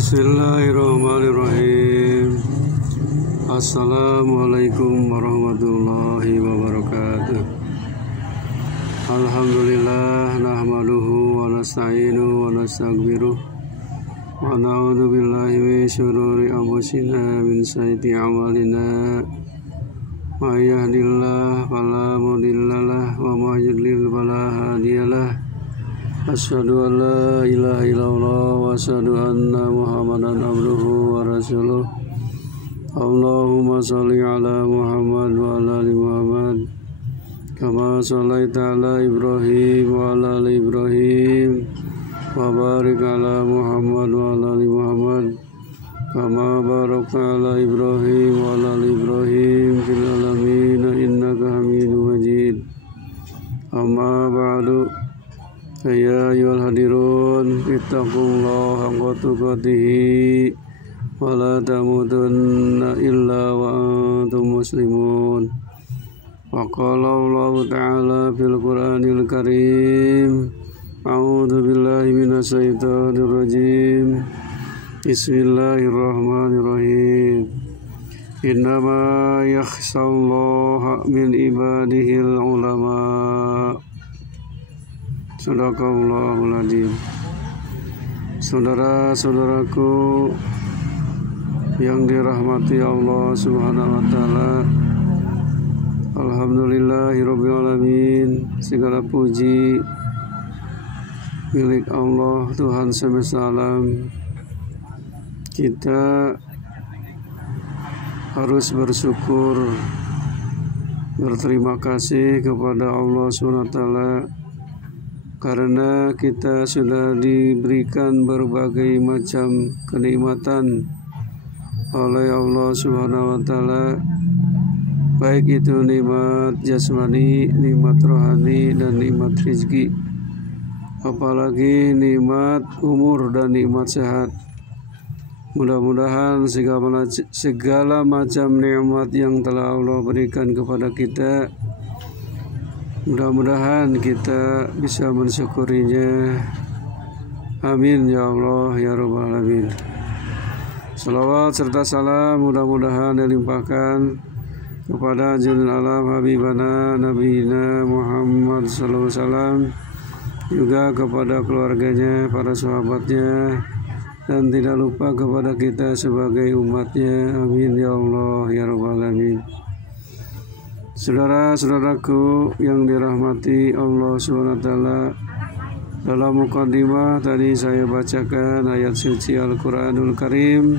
Bismillahirrahmanirrahim. Assalamualaikum warahmatullahi wabarakatuh. Alhamdulillah nahmaduhu wa nasta'inu wa nastaghfiruh wa na'udzu billahi min syururi anfusina min sayyiati a'malina. May yahdihillahu fala mudhillalah wa may yudlil fala hadiyalah. Asyhadu an la ilaha illallah wa asyhadu anna Muhammadan abduhu wa rasuluh. Allahumma shalli ala Muhammad wa ala ali Muhammad kama shallaita ala Ibrahim wa ala ali Ibrahim wa barik ala Muhammad wa ala ali Muhammad kama barakta ala Ibrahim wa ala ali Ibrahim fil alamin innaka Hamidum Majid. Amma ba'du. Ya ayyuhal hadirun ittaqullaha haqqa tuqatih wa la tamutunna illa wa antum muslimun. Wa qala Allah ta'ala fil Qur'anil Karim, a'udzu billahi minasy syaithanir rajim. Bismillahirrahmanirrahim. Innama yakhshallaha min ibadihil ulama. Sadaqallahul adzim. Saudara-saudaraku yang dirahmati Allah Subhanahu wa taala, alhamdulillahirabbil alamin. Segala puji milik Allah Tuhan semesta alam. Kita harus bersyukur, berterima kasih kepada Allah Subhanahu wa taala karena kita sudah diberikan berbagai macam kenikmatan oleh Allah Subhanahu wa taala, baik itu nikmat jasmani, nikmat rohani, dan nikmat rezeki, apalagi nikmat umur dan nikmat sehat. Mudah-mudahan segala macam nikmat yang telah Allah berikan kepada kita, mudah-mudahan kita bisa mensyukurinya. Amin ya Allah ya Rabbal alamin. Salawat serta salam mudah-mudahan dilimpahkan kepada junjungan alam habibana nabiyina Muhammad sallallahu alaihi wasallam, juga kepada keluarganya, para sahabatnya, dan tidak lupa kepada kita sebagai umatnya. Amin ya Allah ya Rabbal alamin. Saudara-saudaraku yang dirahmati Allah SWT, dalam mukadimah tadi saya bacakan ayat suci Al-Quranul Karim,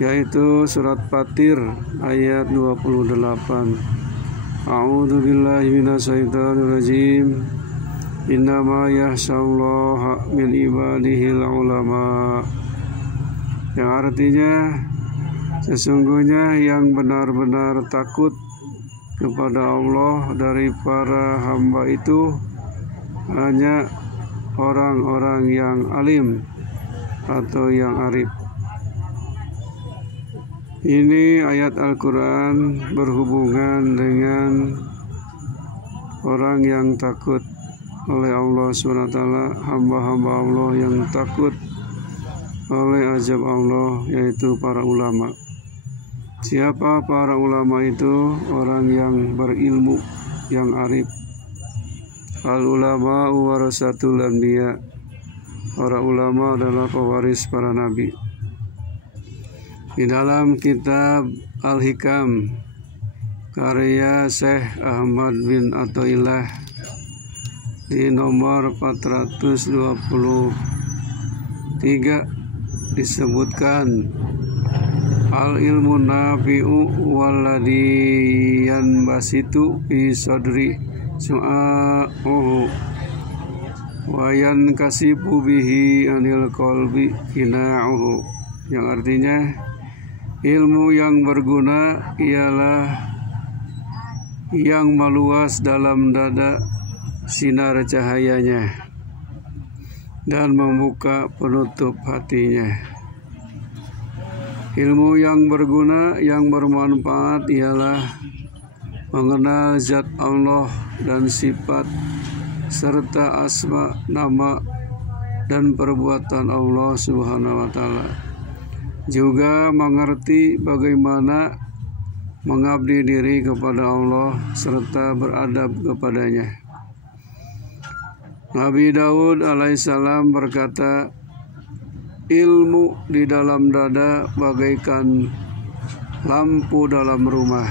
yaitu surat Fatir ayat 28. A'udzu billahi minasyaitonir rajim. Innama yakhshallaha min ibadihil ulama. Yang artinya, sesungguhnya yang benar-benar takut kepada Allah dari para hamba itu hanya orang-orang yang alim atau yang arif. Ini ayat Al-Quran berhubungan dengan orang yang takut oleh Allah SWT, hamba-hamba Allah yang takut oleh azab Allah, yaitu para ulama. Siapa para ulama itu? Orang yang berilmu, yang arif. Al-ulama warasatul anbiya. Para ulama adalah pewaris para nabi. Di dalam kitab Al-Hikam karya Syekh Ahmad bin Athaillah di nomor 423 disebutkan, al ilmu nafi'u walladhi yanbasitu fi sadri su'a'uhu wa yankasibu bihi anil qalbi kina'uhu. Yang artinya, ilmu yang berguna ialah yang meluas dalam dada sinar cahayanya dan membuka penutup hatinya. Ilmu yang berguna, yang bermanfaat ialah mengenal zat Allah dan sifat serta asma nama dan perbuatan Allah Subhanahu wa Ta'ala. Juga mengerti bagaimana mengabdi diri kepada Allah serta beradab kepadanya. Nabi Daud alaihissalam berkata, ilmu di dalam dada bagaikan lampu dalam rumah.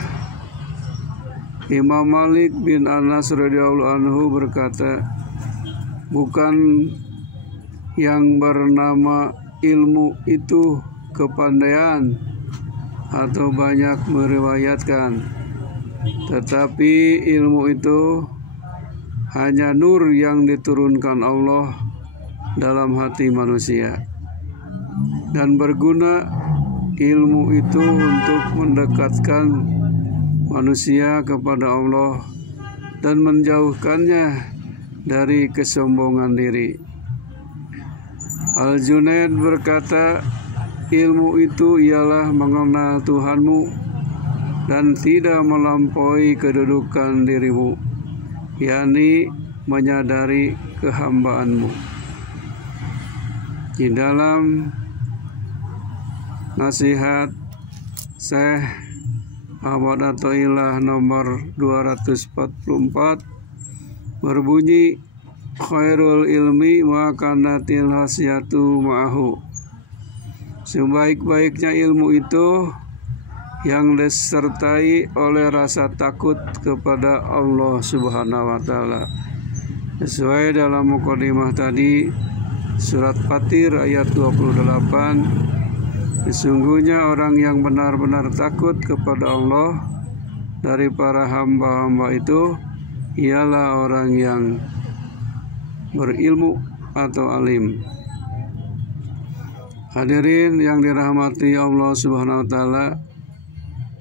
Imam Malik bin Anas radhiyallahu anhu berkata, bukan yang bernama ilmu itu kepandaian atau banyak meriwayatkan, tetapi ilmu itu hanya nur yang diturunkan Allah dalam hati manusia, dan berguna ilmu itu untuk mendekatkan manusia kepada Allah dan menjauhkannya dari kesombongan diri. Al-Junaid berkata, ilmu itu ialah mengenal Tuhanmu dan tidak melampaui kedudukan dirimu, yakni menyadari kehambaanmu. Di dalam nasihat Syekh Ahmad Athaillah nomor 244 berbunyi, khairul ilmi wa kanatil hasyatu ma'ahu. Sebaik-baiknya ilmu itu yang disertai oleh rasa takut kepada Allah Subhanahu wa Ta'ala. Sesuai dalam mukadimah tadi, surat Fatir ayat 28, sesungguhnya orang yang benar-benar takut kepada Allah dari para hamba-hamba itu ialah orang yang berilmu atau alim. Hadirin yang dirahmati Allah Subhanahu wa Ta'ala,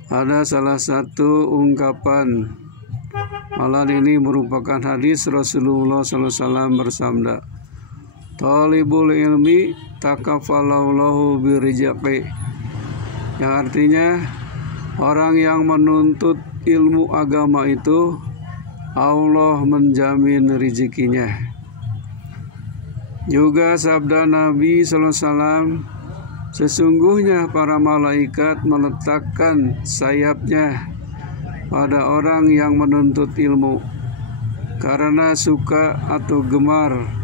ada salah satu ungkapan, malah ini merupakan hadis Rasulullah SAW bersabda, talibul ilmi takafalallahu birizqi, yang artinya orang yang menuntut ilmu agama itu Allah menjamin rezekinya. Juga sabda Nabi SAW, sesungguhnya para malaikat meletakkan sayapnya pada orang yang menuntut ilmu karena suka atau gemar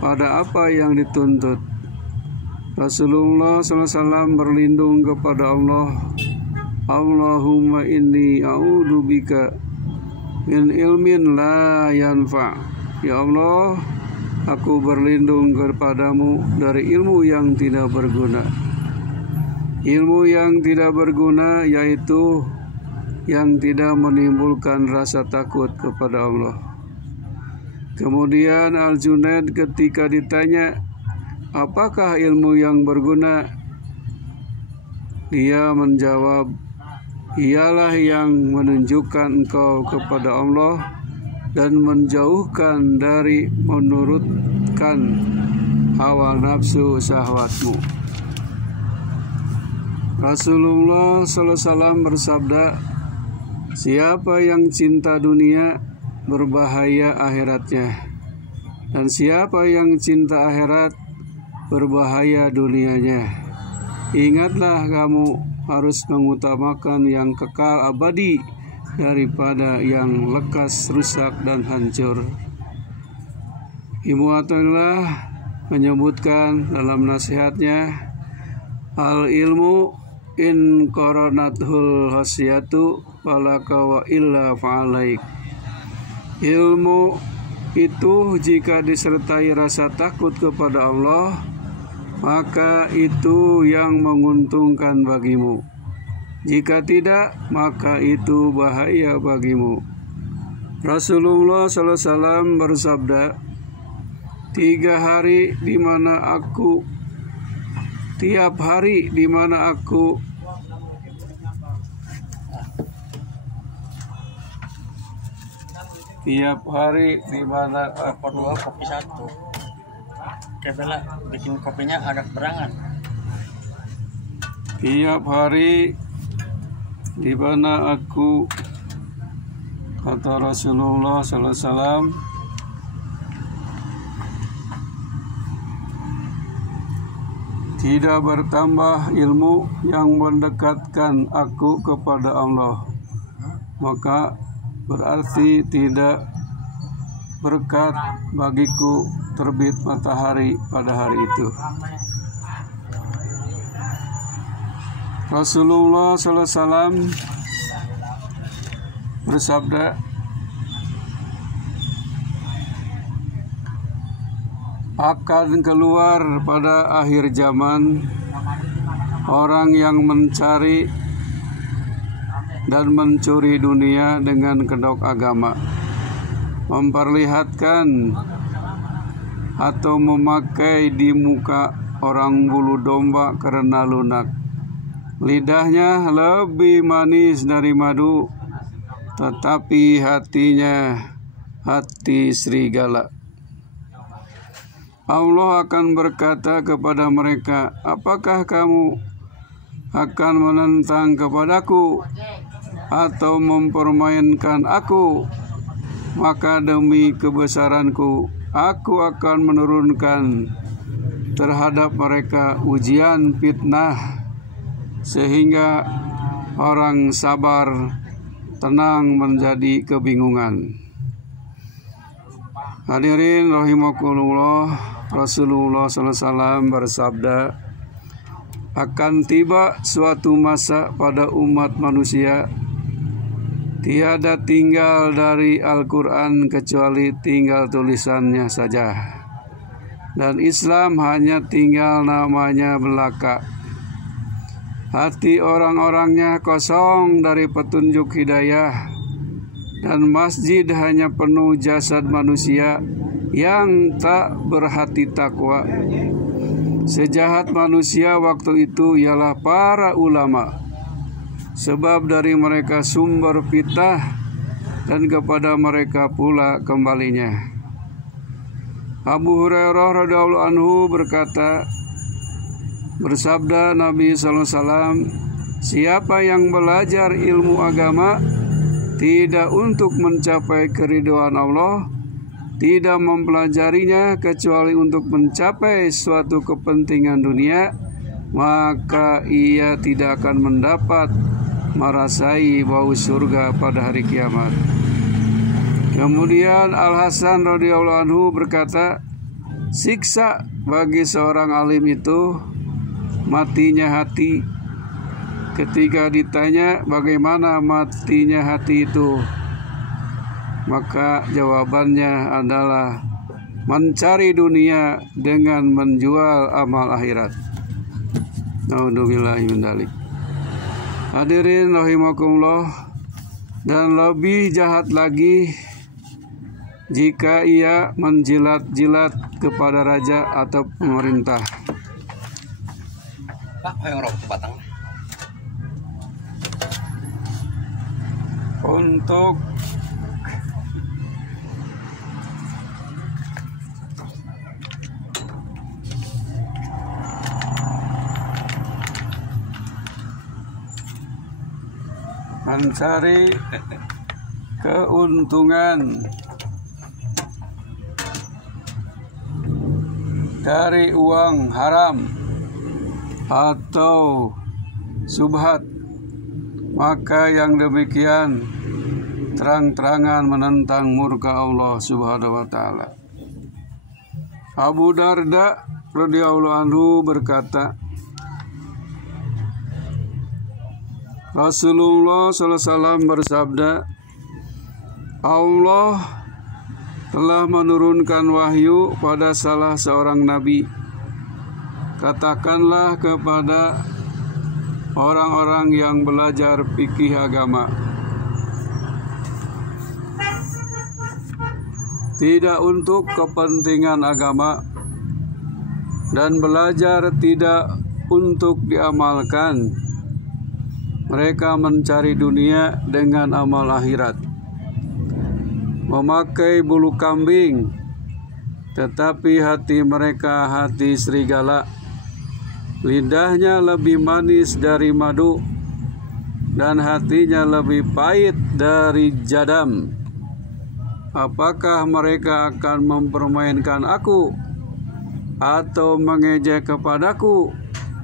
pada apa yang dituntut. Rasulullah SAW berlindung kepada Allah, Allahumma inni a'udzubika min ilmin la yanfa. Ya Allah, aku berlindung kepadamu dari ilmu yang tidak berguna. Ilmu yang tidak berguna yaitu yang tidak menimbulkan rasa takut kepada Allah. Kemudian Al-Junaid ketika ditanya, apakah ilmu yang berguna? Dia menjawab, ialah yang menunjukkan engkau kepada Allah dan menjauhkan dari menurutkan hawa nafsu syahwatmu. Rasulullah SAW bersabda, siapa yang cinta dunia berbahaya akhiratnya, dan siapa yang cinta akhirat berbahaya dunianya. Ingatlah, kamu harus mengutamakan yang kekal abadi daripada yang lekas, rusak, dan hancur. Ibu Athaillah menyebutkan dalam nasihatnya, al ilmu in koronathul hasyatu falaka wa illa fa'alaik. Ilmu itu jika disertai rasa takut kepada Allah, maka itu yang menguntungkan bagimu. Jika tidak, maka itu bahaya bagimu. Rasulullah SAW bersabda, 3 hari di mana aku tiap hari di mana aku kopi satu. Kebela bikin kopinya agak berangan. Tiap hari di mana aku, kata Rasulullah SAW, tidak bertambah ilmu yang mendekatkan aku kepada Allah, maka berarti tidak berkat bagiku terbit matahari pada hari itu. Rasulullah SAW bersabda, akan keluar pada akhir zaman orang yang mencari dan mencuri dunia dengan kedok agama, memperlihatkan atau memakai di muka orang bulu domba karena lunak. Lidahnya lebih manis dari madu, tetapi hatinya hati serigala. Allah akan berkata kepada mereka, apakah kamu akan menentang kepadaku atau mempermainkan aku? Maka demi kebesaranku, aku akan menurunkan terhadap mereka ujian fitnah, sehingga orang sabar tenang menjadi kebingungan. Hadirin rahimakumullah, Rasulullah SAW bersabda, akan tiba suatu masa pada umat manusia, tiada tinggal dari Al-Quran kecuali tinggal tulisannya saja, dan Islam hanya tinggal namanya belaka. Hati orang-orangnya kosong dari petunjuk hidayah, dan masjid hanya penuh jasad manusia yang tak berhati takwa. Sejahat manusia waktu itu ialah para ulama, sebab dari mereka sumber fitnah dan kepada mereka pula kembalinya. Abu Hurairah radhiyallahu anhu berkata, bersabda Nabi SAW, siapa yang belajar ilmu agama tidak untuk mencapai keridhaan Allah, tidak mempelajarinya kecuali untuk mencapai suatu kepentingan dunia, maka ia tidak akan mendapat merasai bau surga pada hari kiamat. Kemudian Al-Hasan radhiyallahu anhu berkata, siksa bagi seorang alim itu matinya hati. Ketika ditanya bagaimana matinya hati itu, maka jawabannya adalah mencari dunia dengan menjual amal akhirat. Naudzubillahi min dzalik. Hadirin rahimakumullah, dan lebih jahat lagi jika ia menjilat-jilat kepada raja atau pemerintah. Pak, yang rok batang. Untuk mencari keuntungan dari uang haram atau subhat, maka yang demikian terang-terangan menentang murka Allah Subhanahu wa taala. Abu Darda radhiyallahu anhu berkata, Rasulullah SAW bersabda, Allah telah menurunkan wahyu pada salah seorang nabi. Katakanlah kepada orang-orang yang belajar fikih agama, tidak untuk kepentingan agama dan belajar tidak untuk diamalkan. Mereka mencari dunia dengan amal akhirat, memakai bulu kambing, tetapi hati mereka hati serigala. Lidahnya lebih manis dari madu, dan hatinya lebih pahit dari jadam. Apakah mereka akan mempermainkan aku atau mengejek kepadaku?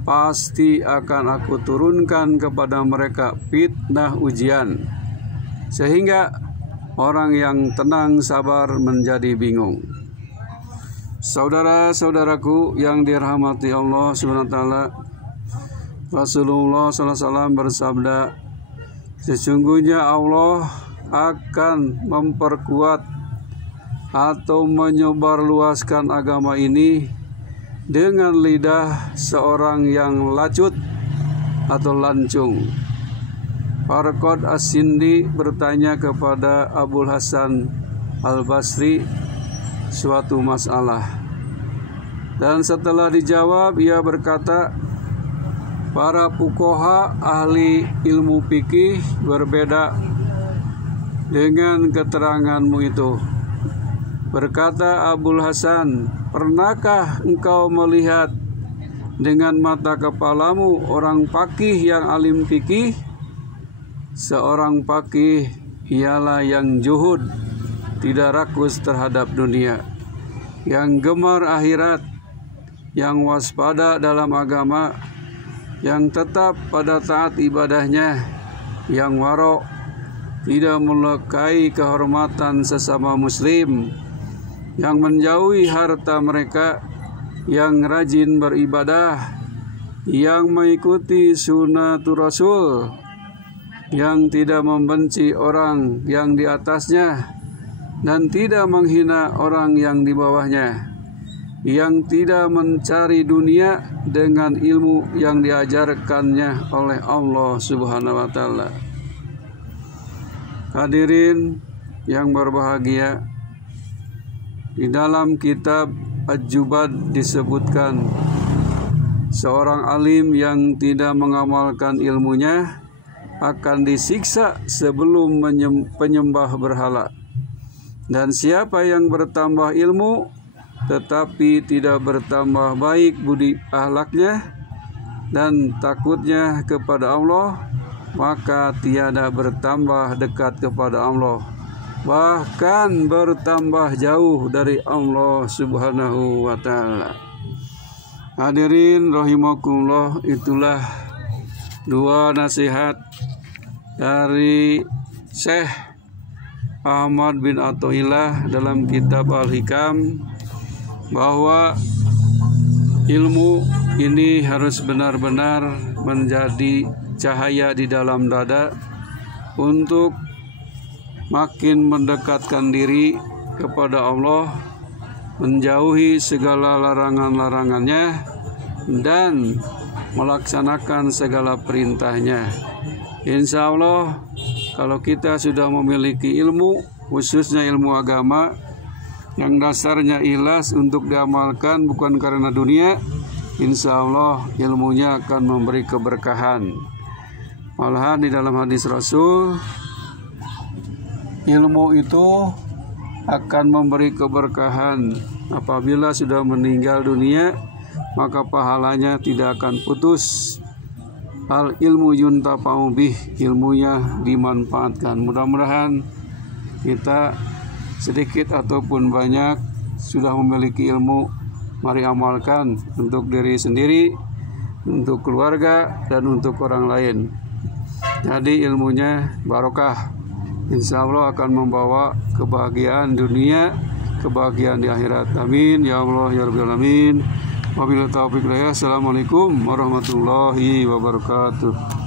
pasti akan aku turunkan kepada mereka fitnah ujian, sehingga orang yang tenang sabar menjadi bingung. Saudara-saudaraku yang dirahmati Allah SWT, Rasulullah SAW bersabda, sesungguhnya Allah akan memperkuat atau menyebarluaskan agama ini dengan lidah seorang yang lacut atau lancung. Farqad As-Sindi bertanya kepada Abul Hasan Al-Basri suatu masalah, dan setelah dijawab ia berkata, para fuqaha ahli ilmu fikih berbeda dengan keteranganmu itu. Berkata Abul Hasan, pernahkah engkau melihat dengan mata kepalamu orang faqih yang alim fikih? Seorang faqih ialah yang juhud, tidak rakus terhadap dunia, yang gemar akhirat, yang waspada dalam agama, yang tetap pada taat ibadahnya, yang warok, tidak melukai kehormatan sesama muslim, yang menjauhi harta mereka, yang rajin beribadah, yang mengikuti sunnatul Rasul, yang tidak membenci orang yang di atasnya dan tidak menghina orang yang di bawahnya, yang tidak mencari dunia dengan ilmu yang diajarkannya oleh Allah Subhanahu wa Ta'ala. Hadirin yang berbahagia, di dalam kitab Al-Jubad disebutkan seorang alim yang tidak mengamalkan ilmunya akan disiksa sebelum penyembah berhala. Dan siapa yang bertambah ilmu tetapi tidak bertambah baik budi akhlaknya dan takutnya kepada Allah, maka tiada bertambah dekat kepada Allah, bahkan bertambah jauh dari Allah Subhanahu wa Ta'ala. Hadirin rahimakumullah, itulah dua nasihat dari Syekh Ahmad bin Athaillah dalam kitab Al-Hikam, bahwa ilmu ini harus benar-benar menjadi cahaya di dalam dada untuk makin mendekatkan diri kepada Allah, menjauhi segala larangan-larangannya, dan melaksanakan segala perintahnya. Insya Allah, kalau kita sudah memiliki ilmu, khususnya ilmu agama, yang dasarnya ikhlas untuk diamalkan bukan karena dunia, insya Allah ilmunya akan memberi keberkahan. Malahan di dalam hadis Rasul, ilmu itu akan memberi keberkahan. Apabila sudah meninggal dunia, maka pahalanya tidak akan putus. Al ilmu yuntafa'u bih, ilmunya dimanfaatkan. Mudah-mudahan kita sedikit ataupun banyak sudah memiliki ilmu, mari amalkan untuk diri sendiri, untuk keluarga, dan untuk orang lain. Jadi ilmunya barokah, insya Allah akan membawa kebahagiaan dunia, kebahagiaan di akhirat. Amin ya Allah ya Rabbal alamin. Wabillahi taufiq hidayah. Assalamualaikum warahmatullahi wabarakatuh.